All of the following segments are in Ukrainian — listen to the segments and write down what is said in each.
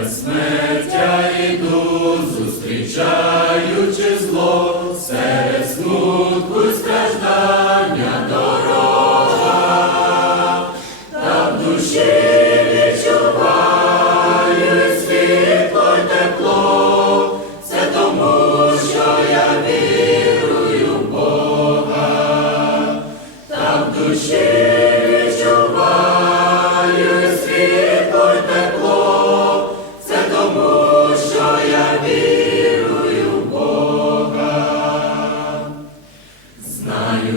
безсмертя йду, зустрічаючи зло, серед смутку й страждання дорога, та в душі відчуваю світло й тепло, це тому, що я вірую в Бога, та в душі.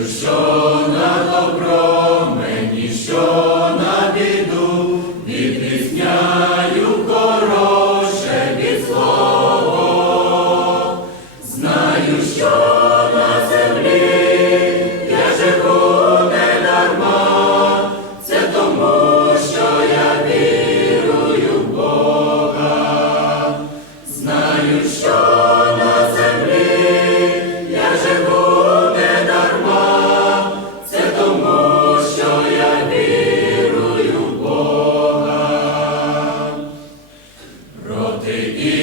що на Amen.